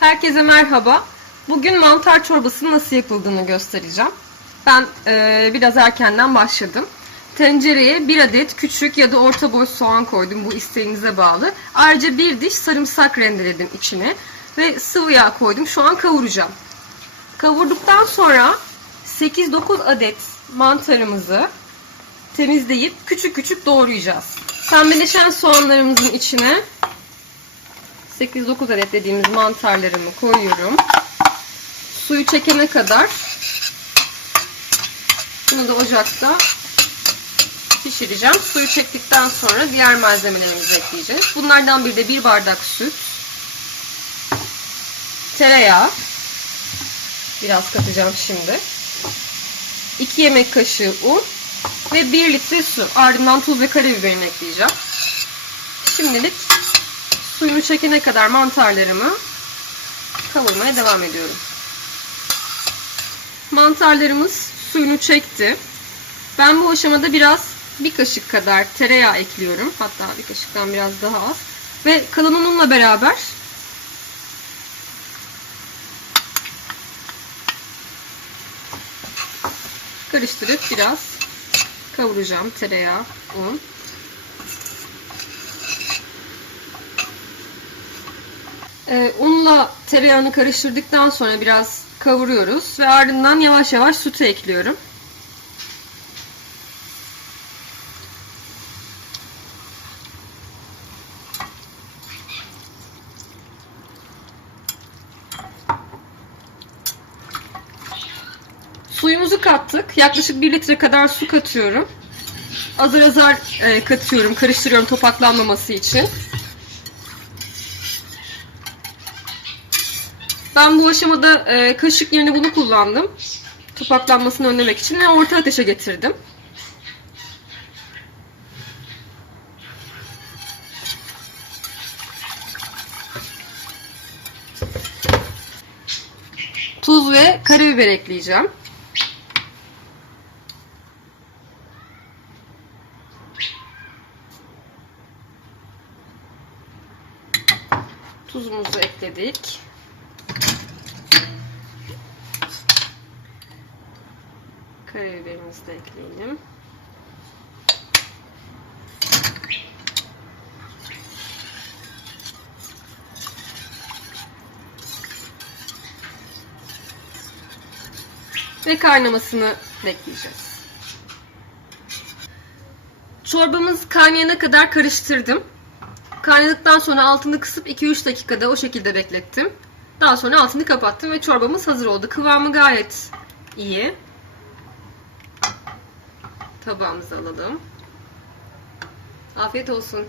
Herkese merhaba. Bugün mantar çorbasının nasıl yapıldığını göstereceğim. Ben e, biraz erkenden başladım. Tencereye bir adet küçük ya da orta boy soğan koydum. Bu isteğinize bağlı. Ayrıca bir diş sarımsak rendeledim içine. Ve sıvı yağ koydum. Şu an kavuracağım. Kavurduktan sonra 8-9 adet mantarımızı temizleyip küçük küçük doğrayacağız. Pembeleşen soğanlarımızın içine 8-9 adet dediğimiz mantarlarımı koyuyorum. Suyu çekene kadar bunu da ocakta pişireceğim. Suyu çektikten sonra diğer malzemelerimizi ekleyeceğiz. Bunlardan bir de bir bardak süt, tereyağı, biraz katacağım şimdi. 2 yemek kaşığı un ve 1 litre su. Ardından tuz ve karabiberini ekleyeceğim. Şimdilik suyunu çekene kadar mantarlarımı kavurmaya devam ediyorum. Mantarlarımız suyunu çekti. Ben bu aşamada biraz bir kaşık kadar tereyağı ekliyorum. Hatta bir kaşıktan biraz daha az. Ve kalan unumla beraber karıştırıp biraz kavuracağım tereyağı, un. Ee, unla tereyağını karıştırdıktan sonra biraz kavuruyoruz ve ardından yavaş yavaş sütü ekliyorum. Suyumuzu kattık. Yaklaşık 1 litre kadar su katıyorum. Azar azar e, katıyorum, karıştırıyorum topaklanmaması için. Ben bu aşamada e, kaşık yerine bunu kullandım. Topaklanmasını önlemek için ve orta ateşe getirdim. Tuz ve karabiber ekleyeceğim. Tuzumuzu ekledik. Karabiberimizi de ekleyelim. Ve kaynamasını bekleyeceğiz. Çorbamız kaynayana kadar karıştırdım. Kaynadıktan sonra altını kısıp 2-3 dakikada o şekilde beklettim. Daha sonra altını kapattım ve çorbamız hazır oldu. Kıvamı gayet iyi. Tabağımıza alalım. Afiyet olsun.